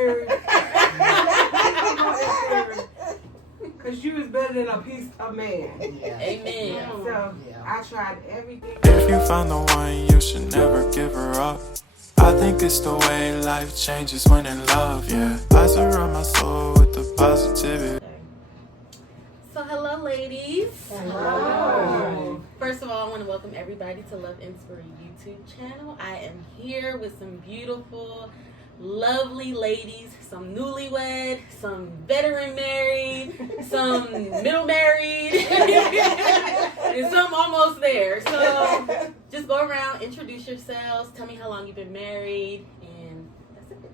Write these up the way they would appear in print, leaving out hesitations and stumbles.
married. Because you is better than a piece of man. Yeah. Amen. So I tried everything. If you found the one, you should never give her up. I think it's the way life changes when in love, yeah. I surround my soul with the positivity. So hello, ladies. Hello. First of all, I want to welcome everybody to Love Inspiry YouTube channel. I am here with some beautiful, lovely ladies, some newlywed, some veteran married, some middle married, and some almost there. So just go around, introduce yourselves, tell me how long you've been married, and that's it.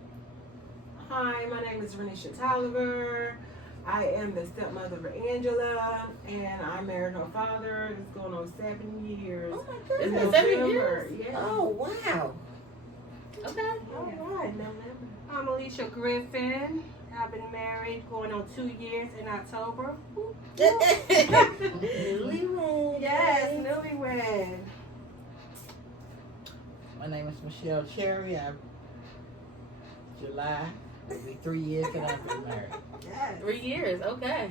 Hi, my name is Renisha Tolliver. I am the stepmother of Angela, and I married her father. It's going on 7 years. Oh my In goodness, 7 years? Yeah. Oh, wow. Okay. All right, November. I'm Alicia Griffin. I've been married going on 2 years in October. Newlywed. Yes, newlywed. My name is Michelle Cherry. July will be 3 years that I've been married. Yes. 3 years, okay.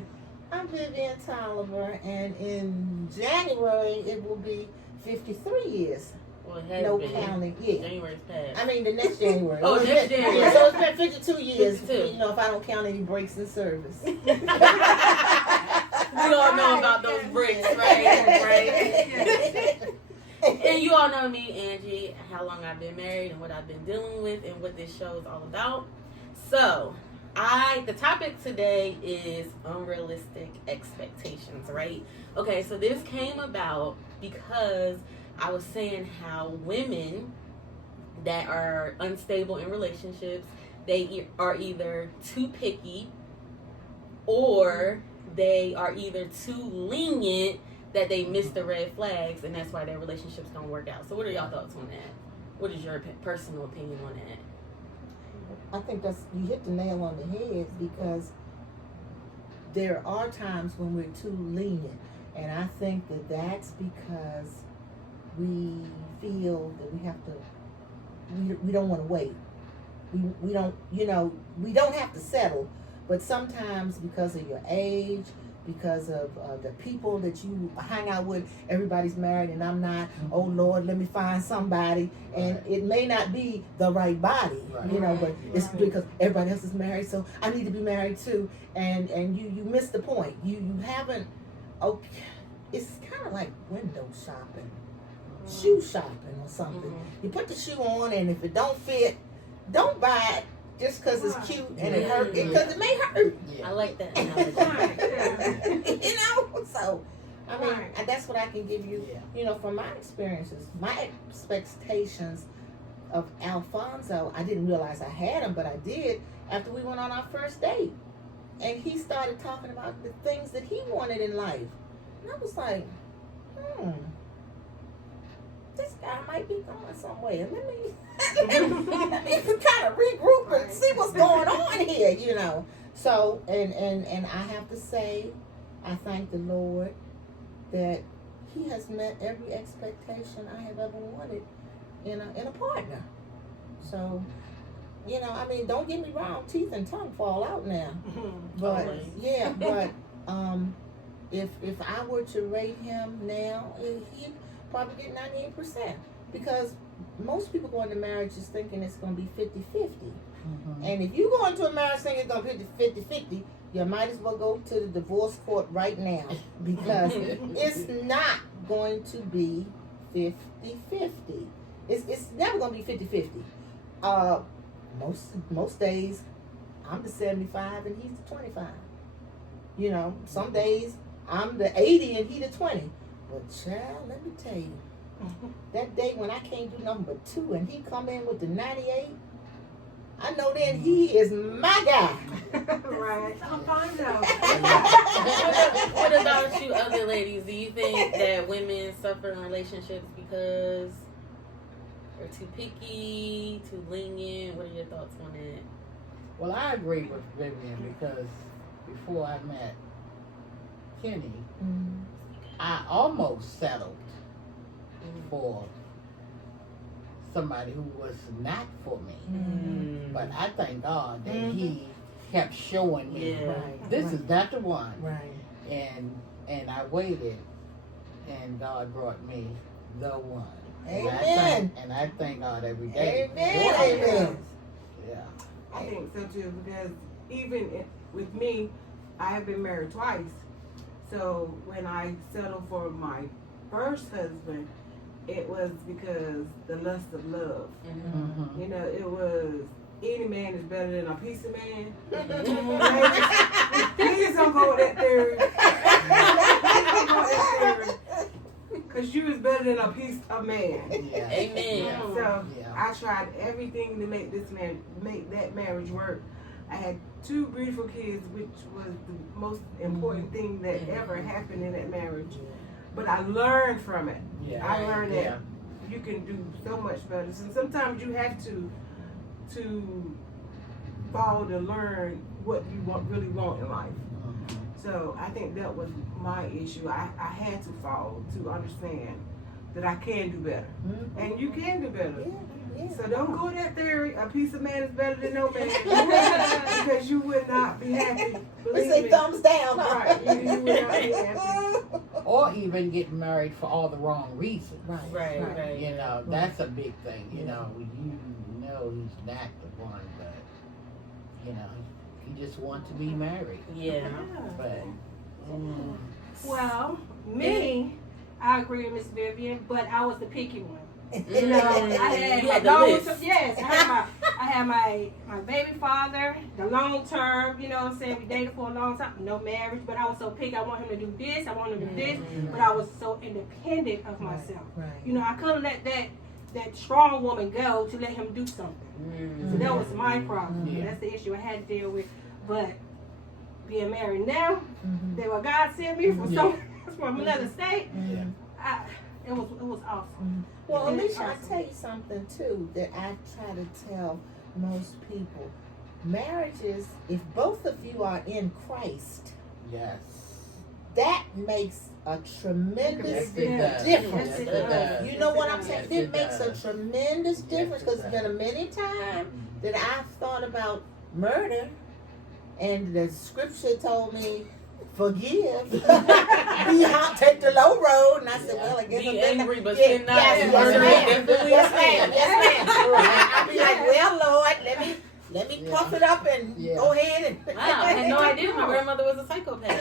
I'm Vivian Tolliver, and in January it will be 53 years. Well, it has No been. counting. Yeah. January's passed. I mean, the next January. Oh, Well, next January. Yeah, so it's been 52 years, 52. you know, if I don't count any breaks in service. We all know about those bricks, right? Right. And you all know me, Angie, how long I've been married and what I've been dealing with and what this show is all about. So, the topic today is unrealistic expectations, right? Okay, so this came about because I was saying how women that are unstable in relationships, they are either too picky or they are either too lenient that they miss the red flags, and that's why their relationships don't work out. So what are y'all thoughts on that? What is your personal opinion on that? I think you hit the nail on the head, because there are times when we're too lenient, and I think that's because we feel that we have to. We don't want to wait. We don't, we don't have to settle, but sometimes because of your age, because of the people that you hang out with, everybody's married and I'm not. Oh Lord, let me find somebody, and it may not be the right body, but it's because everybody else is married, so I need to be married too. And you miss the point. You haven't. Okay, it's kind of like window shopping, shoe shopping or something. You put the shoe on, and if it don't fit, don't buy it. Just because it's cute and it hurt, because it may hurt. I like that analogy. So, I mean, that's what I can give you, from my experiences. My expectations of Alfonso, I didn't realize I had him, but I did after we went on our first date. And he started talking about the things that he wanted in life. And I was like, this guy might be going somewhere. Let me kind of regroup and see what's going on here, So, and I have to say, I thank the Lord that He has met every expectation I have ever wanted in a partner. So, don't get me wrong, teeth and tongue fall out now. But if I were to rate him now, he'd probably get 98%, because most people go into marriages thinking it's going to be 50-50. And if you go into a marriage thinking it's going to be 50-50, you might as well go to the divorce court right now, because it's not going to be 50-50. It's never going to be 50-50. Most days I'm the 75 and he's the 25. Some days I'm the 80 and he the 20. But child, let me tell you, that day when I can't do nothing but 2 and he come in with the 98, I know then he is my guy. Right. I'm fine though. What about you other ladies? Do you think that women suffer in relationships because they're too picky, too lenient? What are your thoughts on that? Well, I agree with Vivian, because before I met Kenny, I almost settled for somebody who was not for me. Mm. But I thank God that He kept showing me, Yeah. Right. this is not the one. Right. And I waited, and God brought me the one. Amen. And I thank God every day. Amen. for it. Amen. Yeah. I think so too, because with me, I have been married twice. So when I settled for my first husband, it was because the lust of love. Mm-hmm. You know, it was any man is better than a piece of man. Mm-hmm. Please don't go with that theory. Please don't go with that theory. Because you is better than a piece of man. Yeah. Amen. So Yeah. I tried everything to make that marriage work. I had 2 beautiful kids, which was the most important thing that ever happened in that marriage. But I learned from it. Yeah. I learned that Yeah. you can do so much better. So sometimes you have to fall to learn what you really want in life. Mhm. So I think that was my issue. I had to fall to understand that I can do better. Mhm. And you can do better. Yeah. So don't go that theory, a piece of man is better than no man. Because you would not be happy. We Believe say me. thumbs down. Huh? Right, you would not be happy. Or even get married for all the wrong reasons. Right, right. You know, that's a big thing. You know, you know he's not the one, but you know, he just wants to be married. Yeah. But Well, me, I agree with Miss Vivian, but I was the picky one. You know, I had you my had the long list. term, yes, I had my baby father, the long term, you know what I'm saying, we dated for a long time, no marriage, but I was so picky, I want him to do this, I want him to do this, but I was so independent of myself. Right. You know, I couldn't let that strong woman go to let him do something. So that was my problem. Yeah. That's the issue I had to deal with. But being married now, Mhm. that what God sent me from Yeah. from another state, Mhm. it was awesome. Well, It was Alicia, I awesome. tell you something too that I try to tell most people. Marriages, if both of you are in Christ, yes. that makes a tremendous Yes, it does. difference. Yes, it does. You know what I'm Yes, saying? Yes, It it makes does. a tremendous Yes, difference it because there's does. been a many times that I've thought about murder, and the scripture told me, "Forgive, take the low road." And I said, "Well, I guess Be I'm better- angry, but yeah, sin not. yes, And yes, murder ma'am. definitely Yes, is ma'am. sin. Yes, ma'am." I'll be like, "Well, Lord, let me puff it up and Yeah. go ahead and." Wow, I had no idea my grandmother was a psychopath.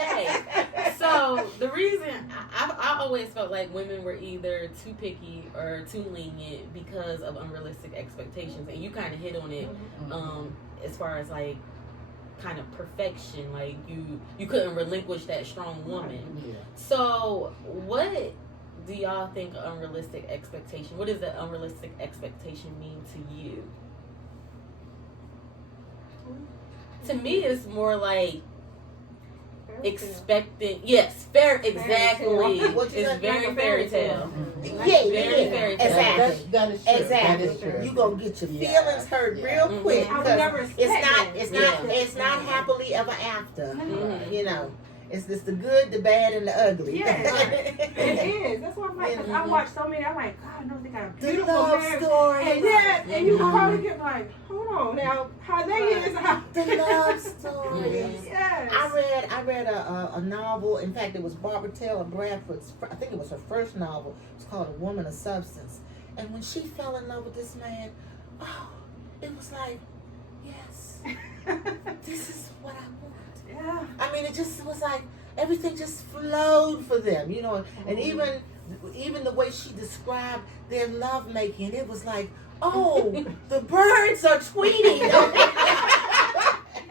Hey, so the reason I always felt like women were either too picky or too lenient because of unrealistic expectations, and you kind of hit on it, as far as like kind of perfection, like you couldn't relinquish that strong woman. Yeah. So what do y'all think unrealistic expectation? What does that unrealistic expectation mean to you? To me, it's more like expecting. Yes, exactly. What you It's said, very like a fairy fairy tale. Yeah, Very fairy tale. exactly. That is true. Exactly. That is true. You gonna get your Yeah. feelings hurt Yeah. real quick I would because never it's expect not that. it's not happily ever after. Mhm. You know, it's just the good, the bad, and the ugly. It is. That's what I'm like. 'Cause I watch so many. I'm like, God, I know they got a The beautiful love marriage. story. And yes, and you probably get like, hold on now, how they is how The love stories. Yes. I read a novel. In fact, it was Barbara Taylor Bradford's. I think it was her first novel. It's called A Woman of Substance. And when she fell in love with this man, oh, it was like, yes, this is what I want. Yeah. I mean, it just was like everything just flowed for them, you know. And even the way she described their love making, it was like, oh, the birds are tweeting.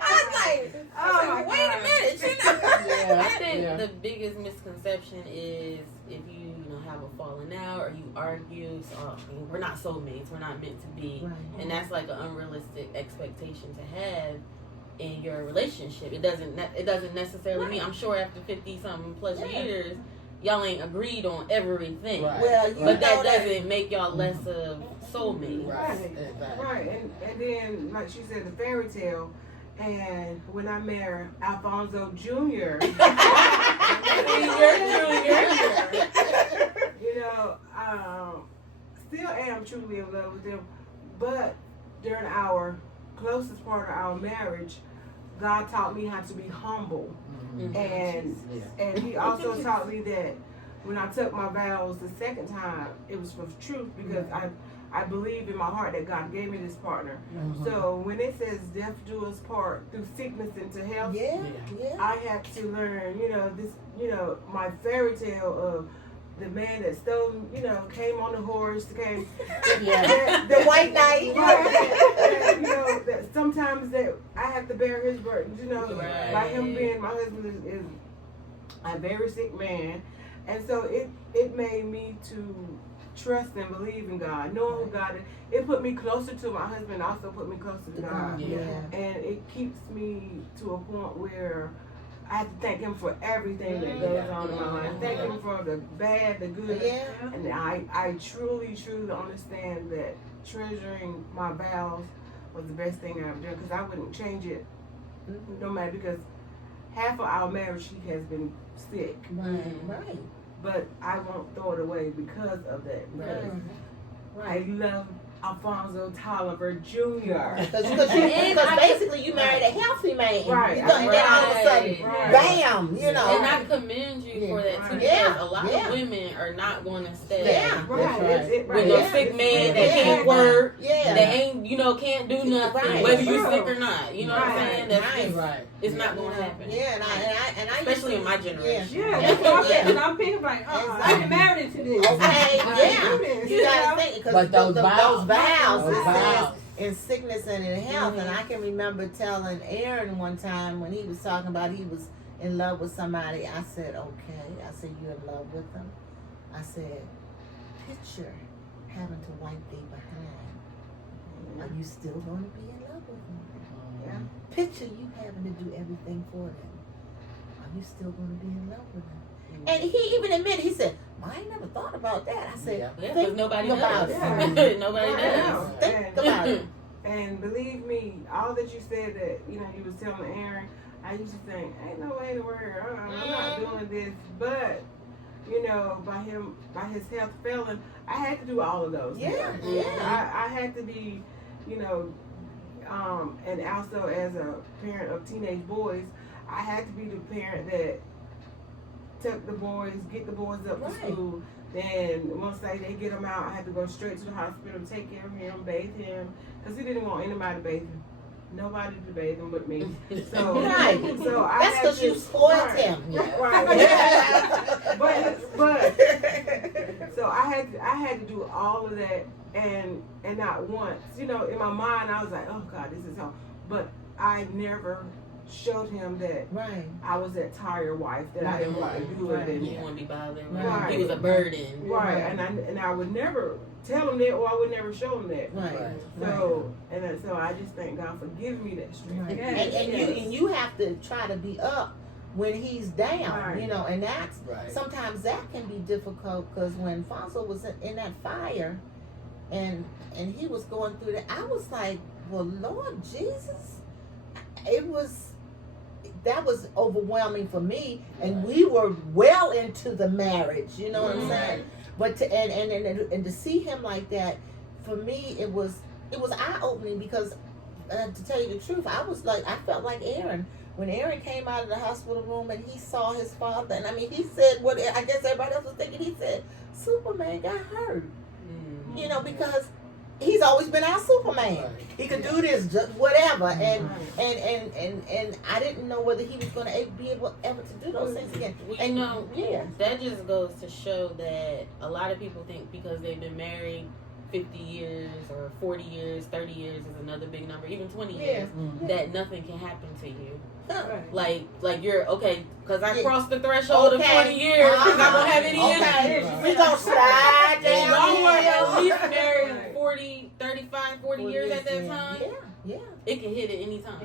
I was like, Oh, wait a minute, you know. Yeah. I think Yeah. the biggest misconception is if you have a falling out or you argue, so we're not soulmates, we're not meant to be, Right. and that's like an unrealistic expectation to have in your relationship. It doesn't necessarily mean. I'm sure after 50 something plus years, y'all ain't agreed on everything. Right. Well, you But that know doesn't make y'all less of soulmates. Right. Exactly. Right, and then like she said, the fairy tale. And when I married Alfonso Jr., you know, still am truly in love with him. But during our closest part of our marriage, God taught me how to be humble. Mhm. And he also taught me that when I took my vows the second time, it was for truth, because I believe in my heart that God gave me this partner. So when it says death do us part through sickness into health, I had to learn, my fairy tale of the man that stole, came on the horse, came, the white knight. That sometimes that I have to bear his burdens, Right. by him being my husband is a very sick man. And so it made me to trust and believe in God, knowing who God is. It put me closer to my husband, also put me closer to God. And it keeps me to a point where I have to thank him for everything that goes on in my life. Thank him for the bad, the good. And I truly, truly understand that treasuring my vows was the best thing I've done, because I wouldn't change it no matter, because half of our marriage he has been sick. Right. But I won't throw it away because of that. Because I love Alfonso Tolliver Jr. Because basically you married a healthy man. Right. And then all of a sudden, bam, And I commend you for that too, because a lot of women are not going to stay with no sick man that can't work, that ain't, can't do nothing, whether you're sick or not. You know what I'm saying? That's it's not going to happen. And I especially in my generation. That's what I'm saying. Because I'm thinking like, I get married into this. You gotta think, because those vows, it says vows. in sickness and in health. And I can remember telling Aaron one time when he was talking about he was in love with somebody. I said, okay. I said, you're in love with them. I said, picture having to wipe thee behind. Are you still going to be in love with them? Picture you having to do everything for them. Are you still going to be in love with them? And he even admitted, he said, I ain't never thought about that. I said, think nobody about does. it. Nobody does. Think about it. And believe me, all that you said that, you was telling Aaron, I used to think, ain't no way to worry. I'm not doing this. But, by his health failing, I had to do all of those. I had to be, and also as a parent of teenage boys, I had to be the parent that took the boys, get the boys up to school. Then once they get them out, I had to go straight to the hospital, take care of him, bathe him, because he didn't want anybody to bathe him. Nobody to bathe him but me. So, so I that's because you spoiled him. But so I had to do all of that, and not once, in my mind I was like, oh God, this is hard. But I never showed him that I was that tired wife, that I didn't want to do it. He didn't want to be bothered. He was a burden. And I would never tell him that, or I would never show him that. So so I just thank God for giving me that strength. And you have to try to be up when he's down, and that's sometimes that can be difficult, because when Fonso was in that fire and he was going through that, I was like, well, Lord Jesus, that was overwhelming for me, and we were well into the marriage, you know what I'm saying? But to see him like that, for me, it was eye-opening, because to tell you the truth, I felt like Aaron. When Aaron came out of the hospital room and he saw his father, and he said what I guess everybody else was thinking, he said, Superman got hurt. Because he's always been our Superman. He could do this, just whatever, and I didn't know whether he was going to be able ever to do those things again. Well, that just goes to show that a lot of people think because they've been married 50 years or 40 years, 30 years is another big number, even 20 years, that nothing can happen to you. Like you're okay, because I crossed the threshold of 20 years, I'm not going to have any issues. We're going to slide down. Don't worry, at least married 40, 35, 40 years at that time. It can hit at any time.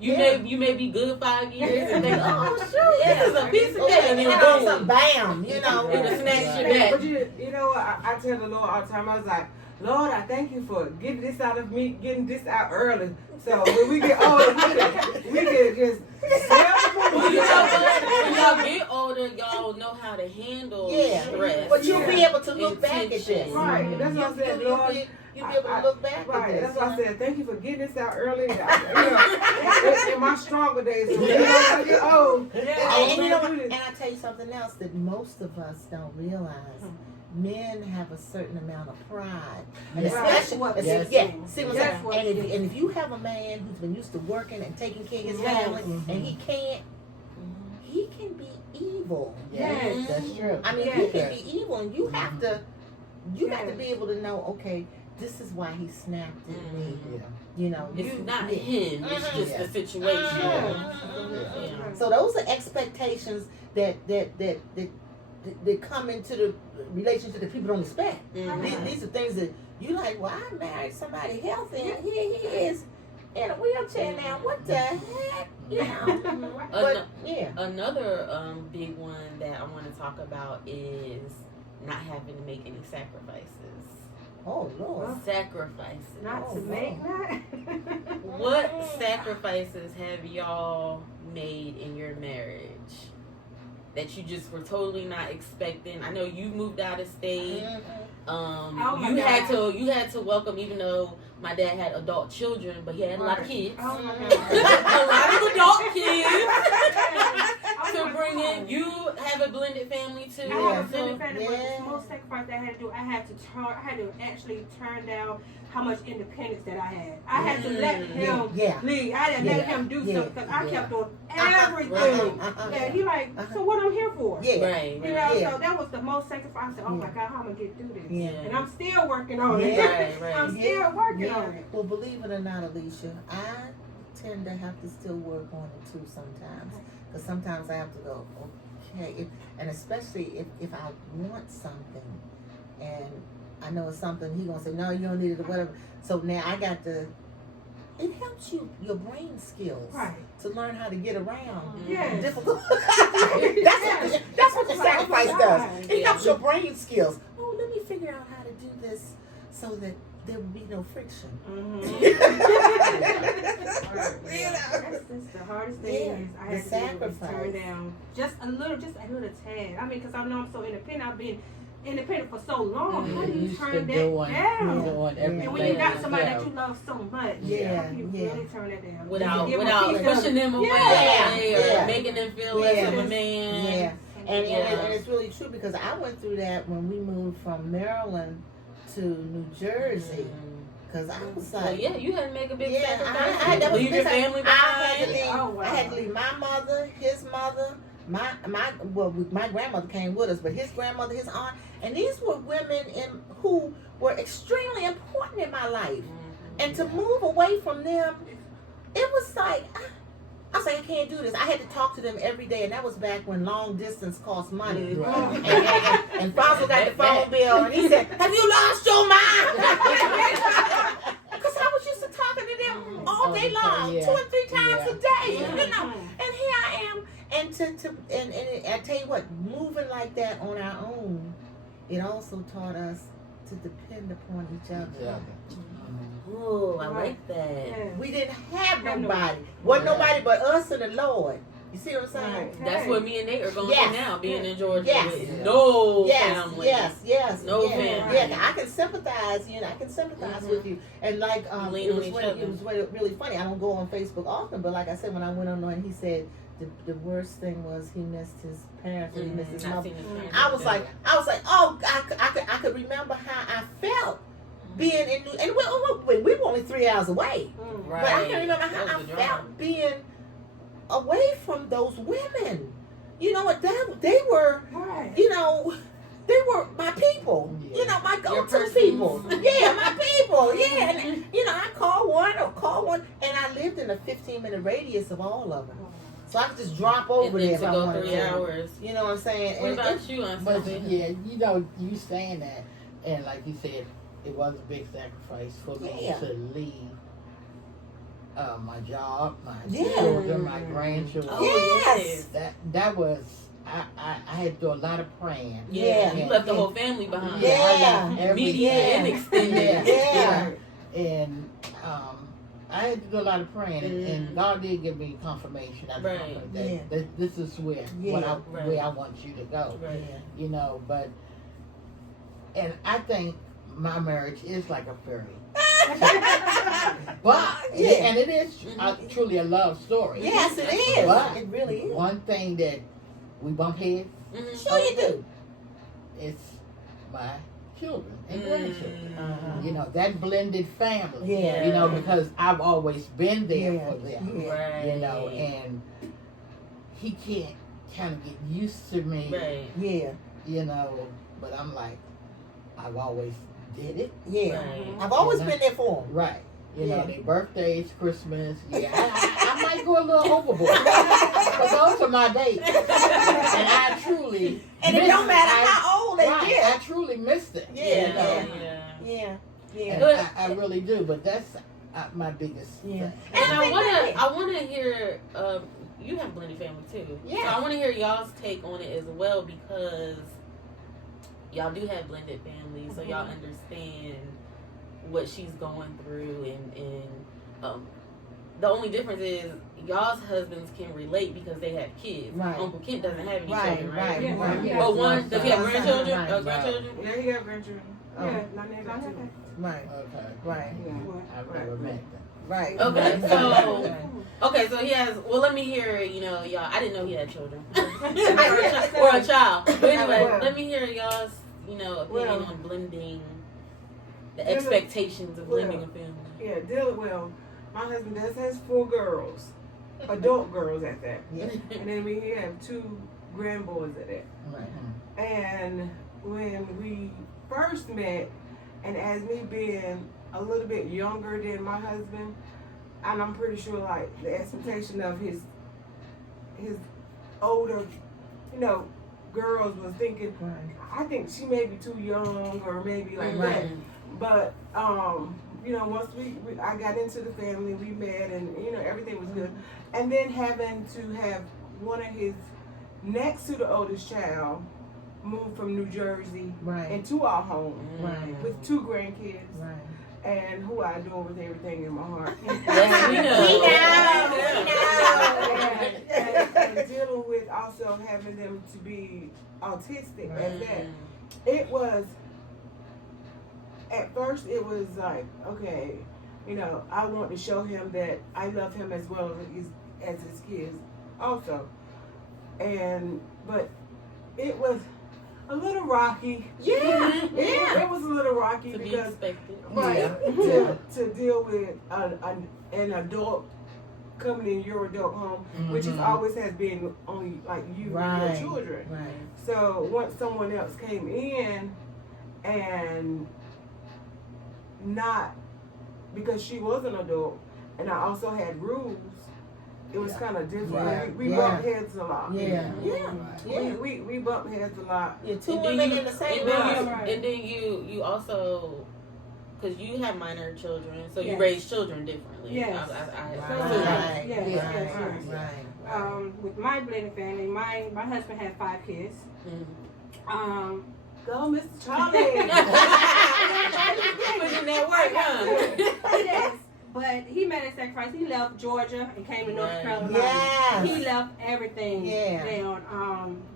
You may be good 5 years and think, oh shoot, this is a piece of cake, and then boom, bam, it'll snatch you back. But I tell the Lord all the time, I was like, Lord, I thank you for getting this out early. So when we get older, we can just sell the Well, you know what? When y'all get older, y'all know how to handle stress. But you'll be able to look back at this. Right. That's what I said, Lord. You'll be able to look back at Right. this. That's why I said, thank you for getting this out early. In my stronger days, when I get old. And I tell you something else that most of us don't realize. Men have a certain amount of pride, and especially see what I'm saying. And if you have a man who's been used to working and taking care of his family, and he can't, he can be evil. Yes, that's true. I mean, he can be evil, and you have to be able to know. Okay, this is why he snapped at me. You know, it's not him; it's just the situation. So those are expectations that come into the relationship that people don't expect. These are things that you like. Well, I married somebody healthy, and here he is in a wheelchair now. What the heck? You know. But another big one that I want to talk about is not having to make any sacrifices. Oh Lord, sacrifices. Not to make that. What sacrifices have y'all made in your marriage that you just were totally not expecting? I know you moved out of state. You had to welcome, even though my dad had adult children, but he had a lot of kids. A lot of adult kids to bring in. You have a blended family too. I have a blended family, but the most sacrifice that I had to do, I had to actually turn down how much independence that I had. I had to let him lead. I had to let him do something because I kept doing everything. And he like, so what I'm here for? Right. You know, so that was the most sacrifice. I said, oh my God, how am I gonna get through this? And I'm still working on it. I'm still working on it. Well, believe it or not, Alicia, I tend to have to still work on it too sometimes. Because sometimes I have to go, okay, and especially if I want something and I know it's something he gonna say, no, you don't need it or whatever. So now I got to, it helps your brain skills to learn how to get around difficult. That's what the sacrifice does. It helps your brain skills. Oh, let me figure out how to do this so that there will be no friction. That's the hardest thing is I had to turn down just a little tad. I mean, because I know I'm so independent. I've been independent for so long. How do you turn that down? And when you got somebody that you love so much, how do you really turn that down? Without pushing them away or making them feel less of a man. And it's really true because I went through that when we moved from Maryland to New Jersey. Because I was like, you had to make a big sacrifice. I had to leave your family behind. I had to leave my mother, his mother, my grandmother came with us, but his grandmother, his aunt, and these were women who were extremely important in my life. And to move away from them, it was like, I was like, I can't do this. I had to talk to them every day, and that was back when long distance cost money. And Fonzo got the phone bill, and he said, have you lost your mind? Because I was used to talking to them all day long, 2 or 3 times a day, you know. And here I am, and I tell you what, moving like that on our own, it also taught us to depend upon each other. Oh, I like that. Yeah. We didn't have nobody. Wasn't nobody but us and the Lord. You see what I'm saying? Right. That's what me and Nate are going through now, being in Georgia with no family. No family. Yeah, I can sympathize, I can sympathize with you. And like, it was really funny. I don't go on Facebook often, but like I said, when I went on there and he said the worst thing was he missed his parents or he missed his mother. I was like, oh, I could remember how I felt being in and we were only 3 hours away. But I can remember how I felt being away from those women. You know what? They were, they were my people. My go-to people. My people. And I call one, and I lived in a 15-minute radius of all of them. So I could just drop over there if I wanted to. 3 hours. You know what I'm saying? What about you, Aunt Sophie? You saying that, and like you said, it was a big sacrifice for me to leave my job, my children, my grandchildren. That was, I had to do a lot of praying. You left the whole family behind. I left immediate and extended. And I had to do a lot of praying, and God did give me confirmation. Right. That this is where where I want you to go. Right. You know, and I think my marriage is like a fairy. But and it is truly a love story. Yes, it is. But it really is. one thing that we bump heads, Sure you do. it's my children and grandchildren. You know, that blended family. Yeah. You know, because I've always been there for them. Yeah. Right. You know, and he can't kind of get used to me. Right. Yeah. You know, but I'm like, I've always did it. Yeah. Right. I've always been there for them. Right. You know, Yeah. their birthdays, Christmas. Yeah, I might go a little overboard. But those are my dates. And I truly And it don't matter how old they get. I truly miss them. Yeah. You know? Yeah. And Yeah. I really do, but that's my biggest Yeah. thing. And I wanna hear you have a blended family too. Yeah. So I wanna hear y'all's take on it as well, because y'all do have blended families, so y'all understand what she's going through, and the only difference is y'all's husbands can relate because they have kids. Right. Uncle Kent doesn't have any Right, children, right, right? Yeah. right. Yeah. But one, does he have Right. grandchildren? Right. Grandchildren? Yeah, he got grandchildren. Yeah. My name got two. Right. Okay. Right. Yeah. I've never met them. Right. Okay, Right. so okay, so he has. Well, let me hear. You know, y'all. I didn't know he had children or a child. But anyway, Well. let me hear y'all's. You know, opinion Well. on blending, the expectations of blending a family. Yeah, my husband has 4 girls, adult girls at that. Yeah. And then we have 2 grandboys at that. Right. And when we first met, and as me being a little bit younger than my husband, and I'm pretty sure like the expectation of his older, girls was thinking, Right. I think she may be too young or maybe like that. But once I got into the family, we met, and everything was good. And then having to have one of his next to the oldest child moved from New Jersey Right. into our home Right. with 2 grandkids, Right. and who I adore with everything in my heart. Yeah, we know. And dealing with also having them to be autistic as that. It was, at first it was like, okay, I want to show him that I love him as well as his kids also. But it was a little rocky. Yeah. It was a little rocky To be because expected. to deal with an adult coming in your adult home, which is always has been only like you and your children. Right. So once someone else came in, and not because she was an adult, and I also had rules, it was kind of different. Right. We bumped heads a lot. Yeah. Yeah. Yeah. We bumped heads a lot. Yeah. 2 And then women you- in the same and then room. you, and then you also, because you have minor children, so you Yes. raise children differently. Yes. Right. Yes, Yeah. yes, yes. Right. With my blended family, my husband had 5 kids. Go, Mr. Charlie. Put in that work, huh? Yes, but he made a sacrifice. He left Georgia and came to North Right. Carolina. Yes. He left everything Yeah. down.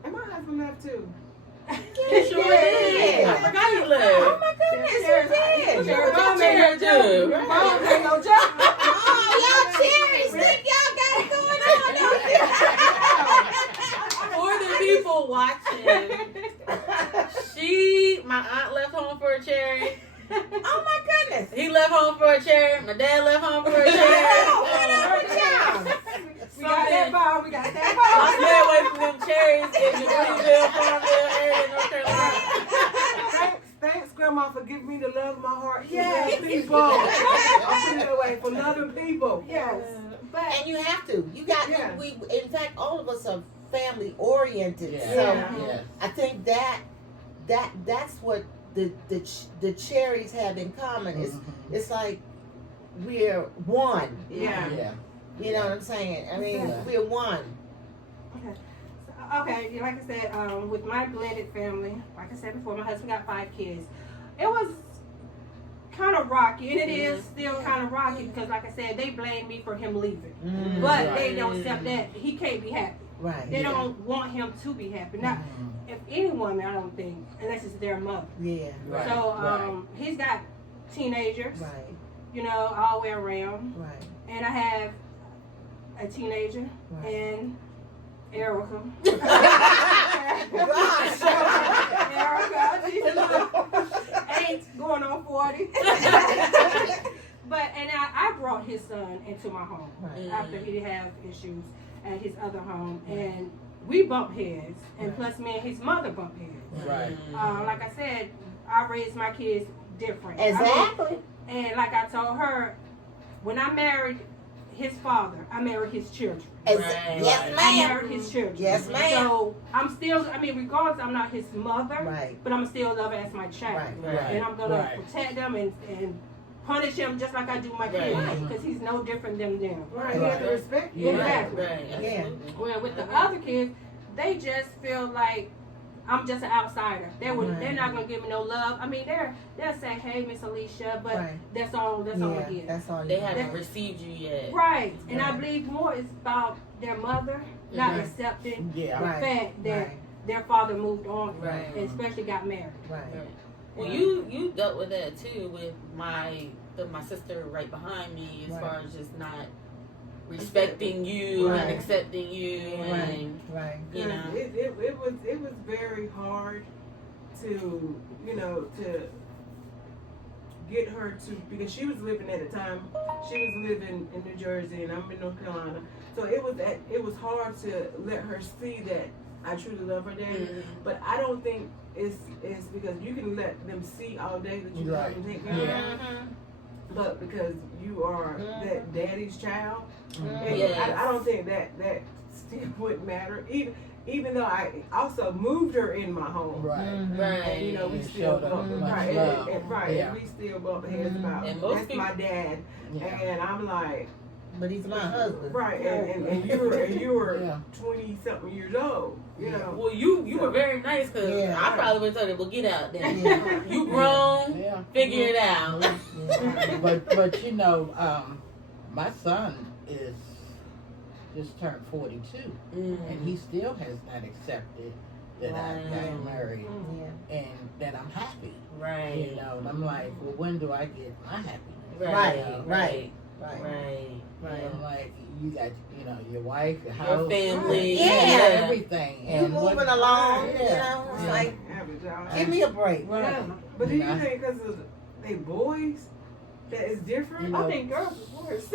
And my husband left too. You sure did. Yeah. I forgot you Oh left. my goodness, you Cherry- did. Cherry What Bomb your ain't no chair do? joke. Bomb ain't no joke. Oh, y'all cherries think y'all got it going on, don't you? For the people watching, my aunt left home for a cherry. Oh my goodness. He left home for a cherry. My dad left home for a cherry. We got that bomb. We got I that stay away from them cherries in the Greenville, Farmville area in North Carolina. Thanks, Grandma, for giving me the love of my heart. Yes. For people. I'm putting it away for loving people. bomb. Yes. But And you have to. You got. Yeah. We. In fact, all of us are family oriented. Yeah. So Yeah. I think that's what the cherries have in common. It's like we're one. Yeah. Yeah. You know what I'm saying? I mean, Yeah. we're one. okay, like I said, with my blended family, like I said before, my husband got 5 kids. It was kind of rocky, and it is still kind of rocky because, like I said, they blame me for him leaving. Mm. But Right. they don't accept that he can't be happy. Right. They don't want him to be happy. Now, if any woman, I don't think, unless it's their mother. Yeah. Right. So he's got teenagers, Right. you know, all the way around. Right. And I have a teenager Right. and Erica. Gosh. Erica, she's 8 going on 40. But I brought his son into my home Right. after he have issues at his other home, and we bump heads, and Right. plus me and his mother bump heads. Right. Like I said, I raised my kids different. Exactly. And like I told her, when I married his father, I married his children. Right. Yes, I ma'am. married his children. Yes, ma'am. So I'm still, I mean, regardless, I'm not his mother, Right. but I'm still love her as my child. Right. Right. And I'm gonna Right. protect them and punish him just like I do my kids, Right. because he's no different than them. Right, you have to respect Yeah. you. Exactly. Right. Yeah. Absolutely. Well, with the other kids, they just feel like I'm just an outsider. Right. They're not gonna give me no love. I mean, they'll say, "Hey, Miss Alicia," but Right. that's all it Yeah, is. that's all. They you haven't That- received you yet. Right. And I Right. believe more is about their mother not Mhm. accepting Yeah. the Right. fact that Right. their father moved on, Right. and especially got married. Right. Right. Well, you dealt with that too with my sister right behind me, as Right. far as just not respecting you Right. and accepting you, and Right. you know. It was very hard to, you know, to get her to, because she was living at the time, she was living in New Jersey and I'm in North Carolina. So it was hard to let her see that I truly love her daddy. Mhm. But I don't think it's because you can let them see all day that you love Right. and take care of them. Mhm. But because you are that daddy's child, and Yes. I don't think that still wouldn't matter. Even though I also moved her in my home. Right. Mhm. Right. And you know, we It still showed up bump much right, love. and we still bump heads about And most that's people- my dad, Yeah. and I'm like, But he's my husband. right, and you were Yeah. 20 something years old, you know. Well, you were very nice, because Yeah. I probably would have told her, "Well, get out there. Yeah. You grown. Yeah. Figure it out." Yeah. But you know, my son is just turned 42, Mm. and he still has not accepted that I Right. got married Yeah. and that I'm happy. Right. You know, and I'm like, well, when do I get my happiness? Right. Right. Right. Right. Right. And I'm like, you got, you know, your wife, your house, Your family. Yeah. everything. You And moving what- along, you Yeah. know, it's Yeah. like, Average out. give me a break. Right. Yeah. But do you Yeah. think because they boys that is different? You know, I think girls is worse.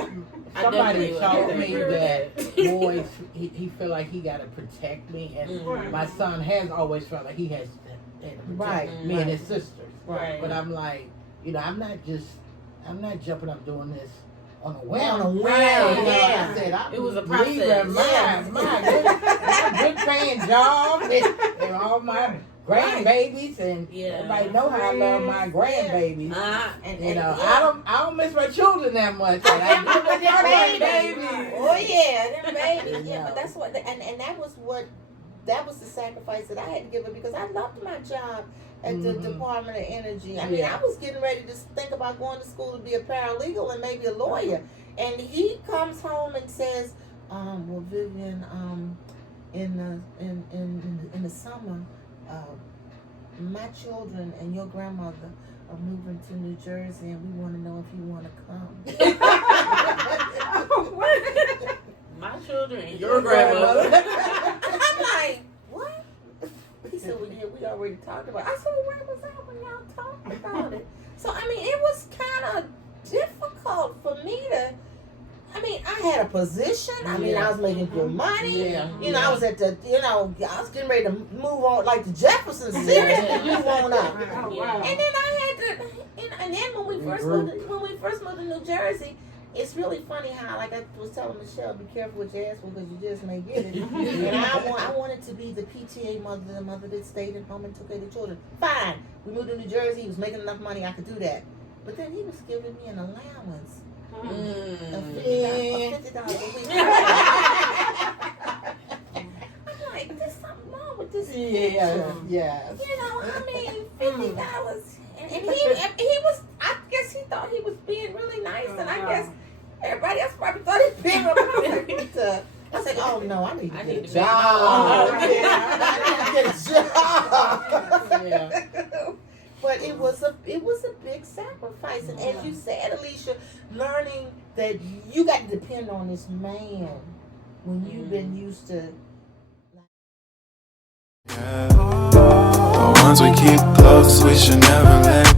I somebody definitely told would me agree that with that. boys, he feel like he got to protect me, and Mhm. my son has always felt like he has to protect Right. me and his sisters. Right. But I'm like, you know, I'm not jumping up doing this on a whim. On a whim, Right. You know, yeah. I said, I It was a believe process. in Yes. my good paying job and all my grandbabies, and Yeah. everybody know how I love my grandbabies. And, You know, yeah. I don't miss my children that much. But I do miss my Babies. grandbabies. Oh yeah, them babies. Yeah, Yeah. but that's what, and that was the sacrifice that I had to give up because I loved my job at the Mhm. Department of Energy. I mean, Yeah. I was getting ready to think about going to school to be a paralegal and maybe a lawyer. And he comes home and says, "Well, Vivian, in the summer, my children and your grandmother are moving to New Jersey, and we want to know if you want to come." My children and your grandmother. I'm like, what? He said, well, yeah, we already talked about it. I said, well, where was I when y'all talked about it? So, I mean, it was kind of difficult for me to, I mean, I had a position. I mean, I was making good money. Yeah. You know, I was at the, I was getting ready to move on, like the Jeffersons, seriously move on up. Oh, Yeah. wow. And then I had to, and then when we first moved to New Jersey, it's really funny how, like I was telling Michelle, be careful what you ask for because you just may get it. And I wanted to be the PTA mother, the mother that stayed at home and took care of the children. Fine. We moved to New Jersey. He was making enough money. I could do that. But then he was giving me an allowance of Mm. $50 a week. I'm like, there's something wrong with this. Yeah, picture. yeah. You know, I mean, $50, and he was. I guess he thought he was being really nice, and I guess everybody else probably thought it big. But I was like, what the? I said, oh no, I need to get a job. I need to get a job. Yeah. But it was a big sacrifice, and as you said, Alicia, learning that you got to depend on this man when you've been used to. Yeah. The ones we keep close, we should never let